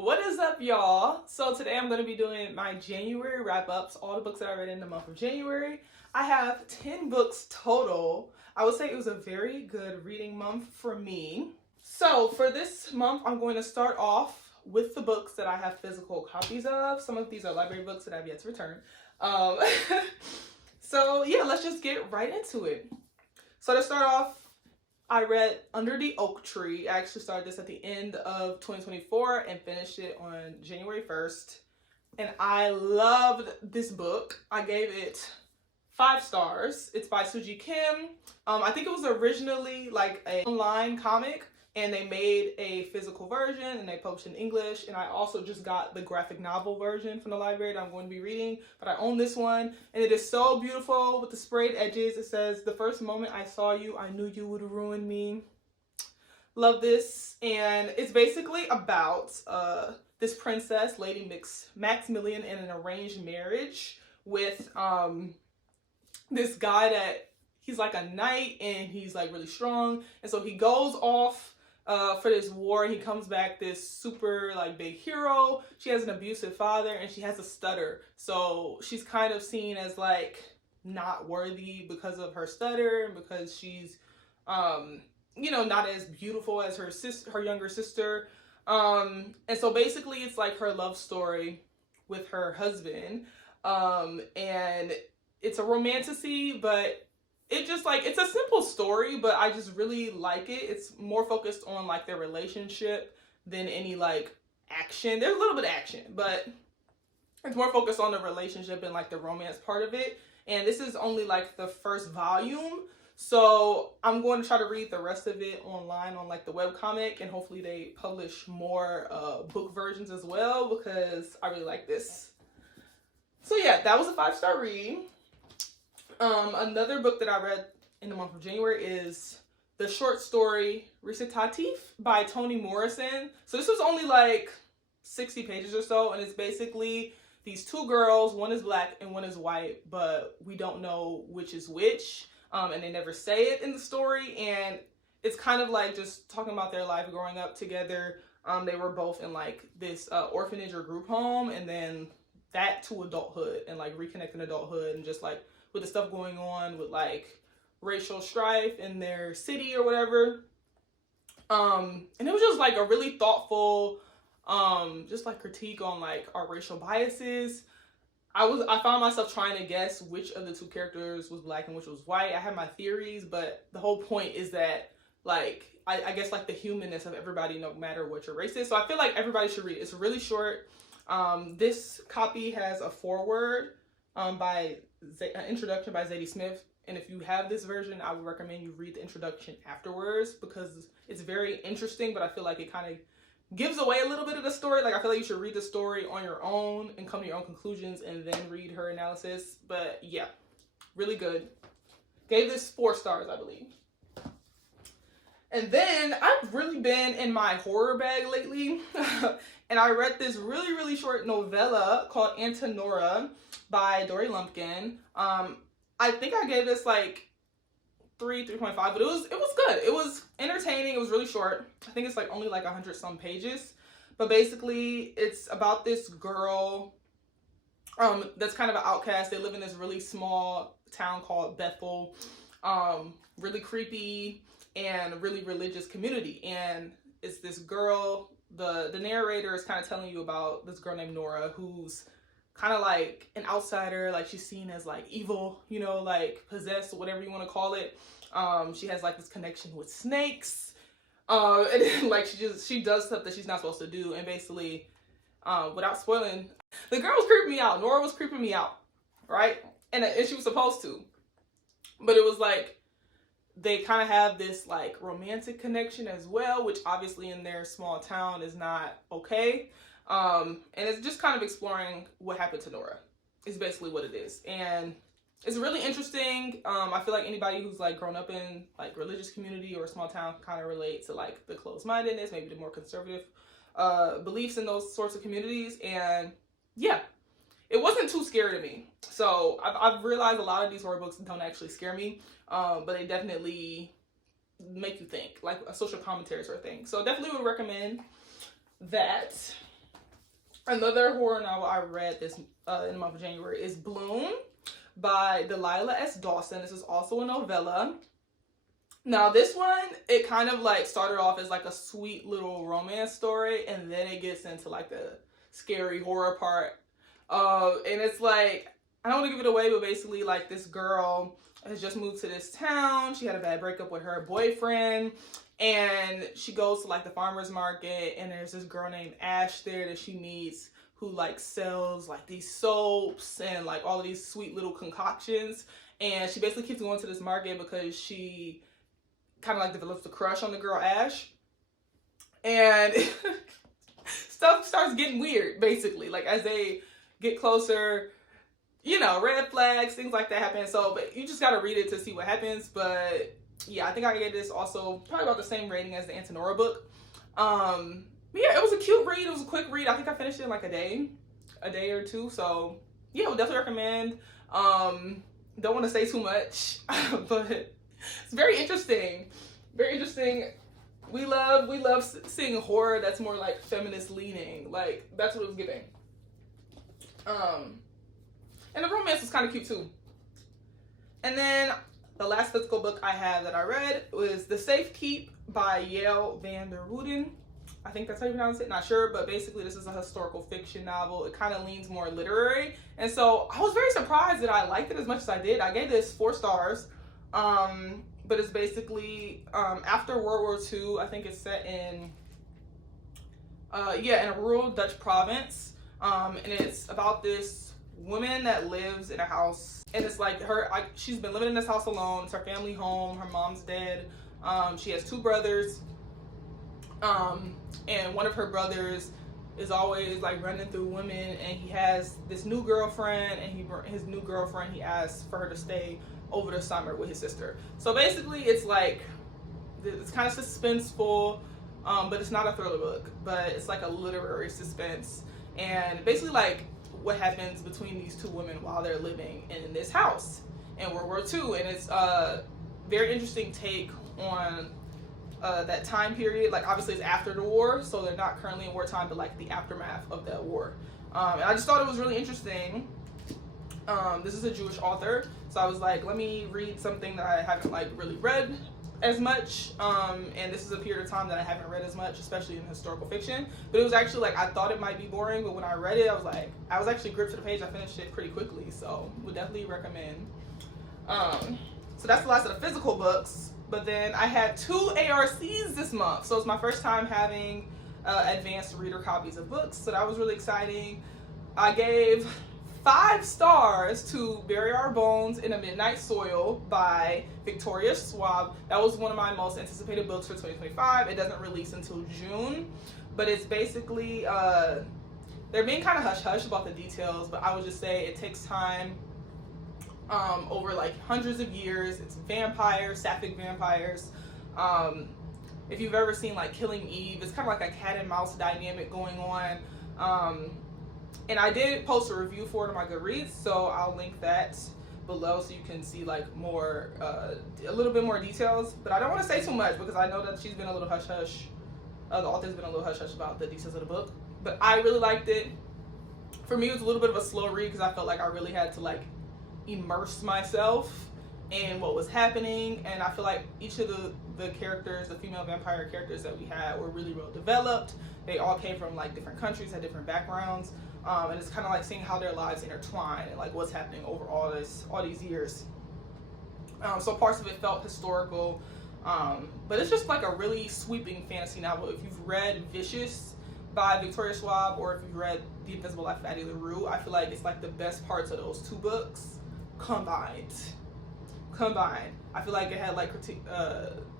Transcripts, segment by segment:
What is up, y'all? So today I'm going to be doing my January wrap-ups, all the books that I read in the month of January. I have 10 books total. I would say it was a very good reading month for me. So for this month, I'm going to start off with the books that I have physical copies of. Some of these are library books that I've yet to return. So yeah, let's just get right into it. So to start off, I read Under the Oak Tree. I actually started this at the end of 2024 and finished it on January 1st. And I loved this book. I gave it 5 stars. It's by Suji Kim. I think it was originally like an online comic, and they made a physical version and they published in English. And I also just got the graphic novel version from the library that I'm going to be reading, but I own this one, and it is so beautiful with the sprayed edges. It says, "The first moment I saw you, I knew you would ruin me." Love this. And it's basically about this princess, Lady Maximilian, in an arranged marriage with this guy that he's like a knight and he's like really strong, and so he goes off for this war, and he comes back this super like big hero. She has an abusive father and she has a stutter, so she's kind of seen as like not worthy because of her stutter and because she's not as beautiful as her younger sister. And so basically it's like her love story with her husband, and it's a romantasy, but it's a simple story, but I just really like it. It's more focused on like their relationship than any like action. There's a little bit of action, but it's more focused on the relationship and like the romance part of it. And this is only like the first volume, so I'm going to try to read the rest of it online on like the webcomic, and hopefully they publish more book versions as well, because I really like this. So yeah, that was a 5-star read. Another book that I read in the month of January is the short story Recitatif by Toni Morrison. So this was only like 60 pages or so, and it's basically these 2 girls, one is black and one is white, but we don't know which is which, and they never say it in the story. And it's kind of like just talking about their life growing up together. They were both in like this orphanage or group home, and then that to adulthood, and like reconnecting adulthood, and just like with the stuff going on with like racial strife in their city or whatever. And it was just like a really thoughtful just like critique on like our racial biases. I found myself trying to guess which of the 2 characters was black and which was white. I had my theories, but the whole point is that like I guess like the humanness of everybody, no matter what your race is. So I feel like everybody should read it. It's really short. This copy has a foreword by an introduction by Zadie Smith, and if you have this version, I would recommend you read the introduction afterwards, because it's very interesting, but I feel like it kind of gives away a little bit of the story. Like I feel like you should read the story on your own and come to your own conclusions and then read her analysis. But yeah, really good. Gave this 4 stars, I believe. And then I've really been in my horror bag lately. And I read this really, really short novella called Antenora by Dory Lumpkin. I think I gave this like 3.5, but it was good. It was entertaining. It was really short. I think it's like only like 100 some pages. But basically it's about this girl that's kind of an outcast. They live in this really small town called Bethel. Really creepy and really religious community. And it's this girl, the narrator is kind of telling you about this girl named Nora, who's kind of like an outsider. Like she's seen as like evil, like possessed, whatever you want to call it. She has like this connection with snakes, and then, like she does stuff that she's not supposed to do. And basically, without spoiling, the girl was creeping me out. Nora was creeping me out, right? And she was supposed to, but it was like they kind of have this like romantic connection as well, which obviously in their small town is not okay. And it's just kind of exploring what happened to Nora. It's basically what it is. And it's really interesting. I feel like anybody who's like grown up in like religious community or a small town kind of relate to like the closed-mindedness, maybe the more conservative beliefs in those sorts of communities. And yeah, it wasn't too scary to me. So I've realized a lot of these horror books don't actually scare me, but they definitely make you think, like a social commentary sort of thing. So definitely would recommend that. Another horror novel I read this in the month of January is Bloom by Delilah S. Dawson. This is also a novella. Now this one, it kind of like started off as like a sweet little romance story, and then it gets into like the scary horror part. And it's like, I don't want to give it away, but basically like this girl has just moved to this town. She had a bad breakup with her boyfriend, and she goes to like the farmer's market, and there's this girl named Ash there that she meets who like sells like these soaps and like all of these sweet little concoctions. And she basically keeps going to this market because she kind of like develops a crush on the girl Ash. And stuff starts getting weird basically. Like as they get closer, you know, red flags, things like that happen. So, but you just gotta read it to see what happens. But yeah, I think I gave this also probably about the same rating as the Antinora book. But yeah, it was a cute read. It was a quick read. I think I finished it in like a day or two. So yeah, I would definitely recommend. Don't want to say too much, but it's very interesting. Very interesting. We love seeing horror that's more like feminist leaning. Like that's what it was giving. And the romance was kind of cute too. And then the last physical book I have that I read was The Safe Keep by Yael van der Wooden. I think that's how you pronounce it, not sure, but basically this is a historical fiction novel. It kind of leans more literary. And so I was very surprised that I liked it as much as I did. I gave this 4 stars. But it's basically after World War II. I think it's set in in a rural Dutch province. And it's about this woman that lives in a house, and it's like she's been living in this house alone. It's her family home. Her mom's dead. She has 2 brothers, and one of her brothers is always like running through women, and he has this new girlfriend, and his new girlfriend, he asks for her to stay over the summer with his sister. So basically it's like, it's kind of suspenseful, but it's not a thriller book, but it's like a literary suspense, and basically like what happens between these 2 women while they're living in this house in World War II. And it's a very interesting take on that time period. Like obviously it's after the war, so they're not currently in wartime, but like the aftermath of that war. And I just thought it was really interesting. This is a Jewish author, so I was like, let me read something that I haven't like really read as much, and this is a period of time that I haven't read as much, especially in historical fiction. But it was actually like, I thought it might be boring, but when I read it, I was actually gripped to the page. I finished it pretty quickly, so would definitely recommend. So that's the last of the physical books. But then I had 2 ARCs this month, so it's my first time having advanced reader copies of books, so that was really exciting. I gave 5 stars to Bury Our Bones in a Midnight Soil by Victoria Schwab. That was one of my most anticipated books for 2025. It doesn't release until June, but it's basically, they're being kind of hush-hush about the details, but I would just say it takes time over like hundreds of years. It's vampires, sapphic vampires. If you've ever seen like Killing Eve, it's kind of like a cat and mouse dynamic going on. And I did post a review for it on my Goodreads, so I'll link that below so you can see like more, a little bit more details. But I don't want to say too much because I know that she's been a little hush-hush. The author's been a little hush-hush about the details of the book. But I really liked it. For me, it was a little bit of a slow read because I felt like I really had to like immerse myself in what was happening. And I feel like each of the characters, the female vampire characters that we had, were really well developed. They all came from like different countries, had different backgrounds. And it's kind of like seeing how their lives intertwine and like what's happening over all these years. So parts of it felt historical, but it's just like a really sweeping fantasy novel. If you've read Vicious by Victoria Schwab, or if you've read The Invisible Life of Addie LaRue, I feel like it's like the best parts of those 2 books combined. I feel like it had like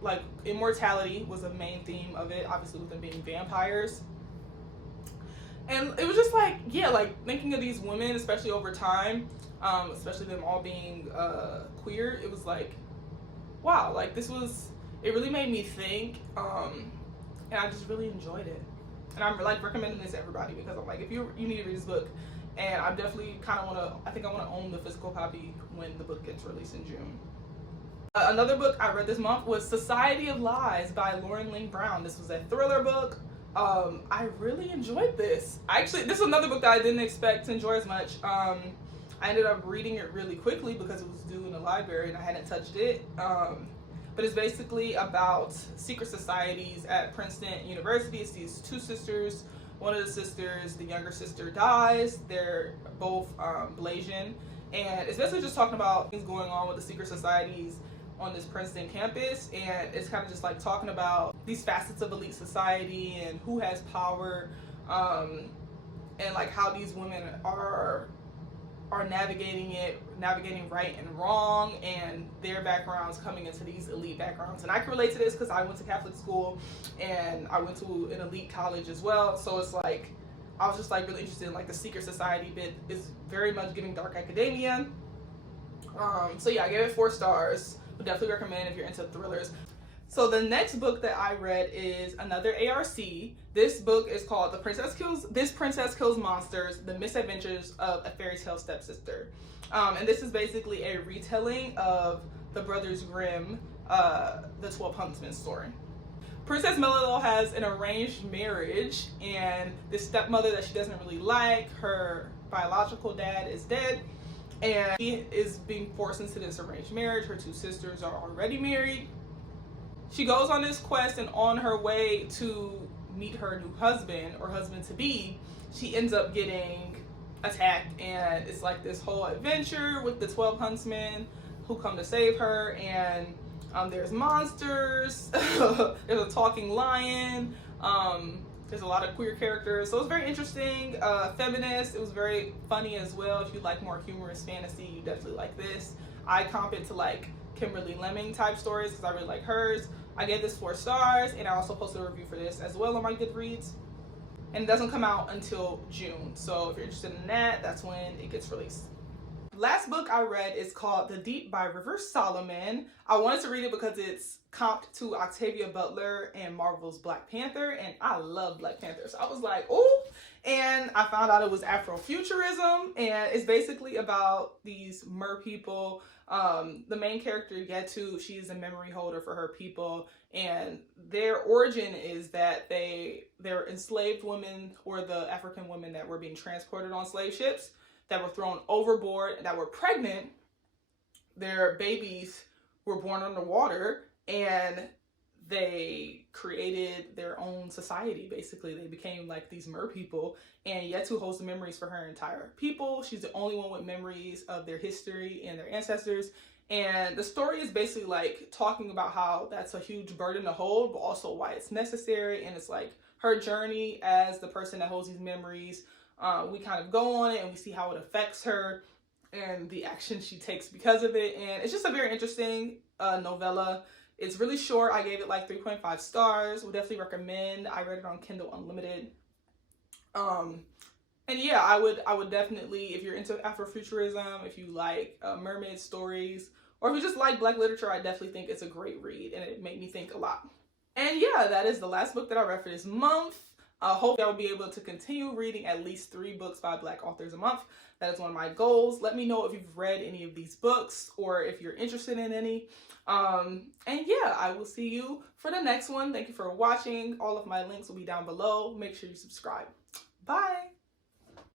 like immortality was a main theme of it, obviously with them being vampires. And it was just like, yeah, like thinking of these women, especially over time, especially them all being queer, it was like, wow, like it really made me think, and I just really enjoyed it. And I'm like recommending this to everybody because I'm like, if you need to read this book, and I definitely kind of I think I want to own the physical copy when the book gets released in June. Another book I read this month was Society of Lies by Lauren Lane Brown. This was a thriller book. I really enjoyed this. Actually, this is another book that I didn't expect to enjoy as much. I ended up reading it really quickly because it was due in the library and I hadn't touched it. But it's basically about secret societies at Princeton University. It's these two sisters. One of the sisters, the younger sister, dies. They're both Blasian. And it's basically just talking about things going on with the secret societies on this Princeton campus, and it's kind of just like talking about these facets of elite society and who has power, and like how these women are navigating right and wrong, and their backgrounds coming into these elite backgrounds. And I can relate to this because I went to Catholic school and I went to an elite college as well, so it's like I was just like really interested in like the secret society bit. Is very much giving dark academia. So yeah, I gave it 4 stars. Would definitely recommend if you're into thrillers. So the next book that I read is another ARC. This book is called This Princess Kills Monsters: The Misadventures of a Fairy Tale Stepsister. And this is basically a retelling of the Brothers Grimm, the 12 Huntsmen story. Princess Melilot has an arranged marriage, and this stepmother that she doesn't really like, her biological dad is dead, and she is being forced into this arranged marriage. Her 2 sisters are already married. She goes on this quest, and on her way to meet her new husband, or husband-to-be, she ends up getting attacked, and it's like this whole adventure with the 12 huntsmen who come to save her, and there's monsters, there's a talking lion, there's a lot of queer characters, so it's very interesting, feminist. It was very funny as well. If you like more humorous fantasy, you definitely like this. I comp it to like Kimberly Lemming type stories because I really like hers. I gave this 4 stars, and I also posted a review for this as well on my Goodreads. And it doesn't come out until June, so if you're interested in that, that's when it gets released. Last book I read is called The Deep by River Solomon. I wanted to read it because it's comped to Octavia Butler and Marvel's Black Panther, and I love Black Panther, so I was like, oh, and I found out it was Afrofuturism, and it's basically about these mer people. The main character, Yetu, she's a memory holder for her people, and their origin is that they're enslaved women, or the African women that were being transported on slave ships, that were thrown overboard, that were pregnant. Their babies were born underwater, and they created their own society. Basically, they became like these mer people, and Yetu holds the memories for her entire people. She's the only one with memories of their history and their ancestors. And the story is basically like talking about how that's a huge burden to hold, but also why it's necessary. And it's like her journey as the person that holds these memories. We kind of go on it and we see how it affects her and the action she takes because of it. And it's just a very interesting novella. It's really short. I gave it like 3.5 stars. Would definitely recommend. I read it on Kindle Unlimited. And yeah, I would definitely, if you're into Afrofuturism, if you like mermaid stories, or if you just like Black literature, I definitely think it's a great read, and it made me think a lot. And yeah, that is the last book that I read for this month. Hopefully I will be able to continue reading at least 3 books by Black authors a month. That is one of my goals. Let me know if you've read any of these books or if you're interested in any. And yeah, I will see you for the next one. Thank you for watching. All of my links will be down below. Make sure you subscribe. Bye.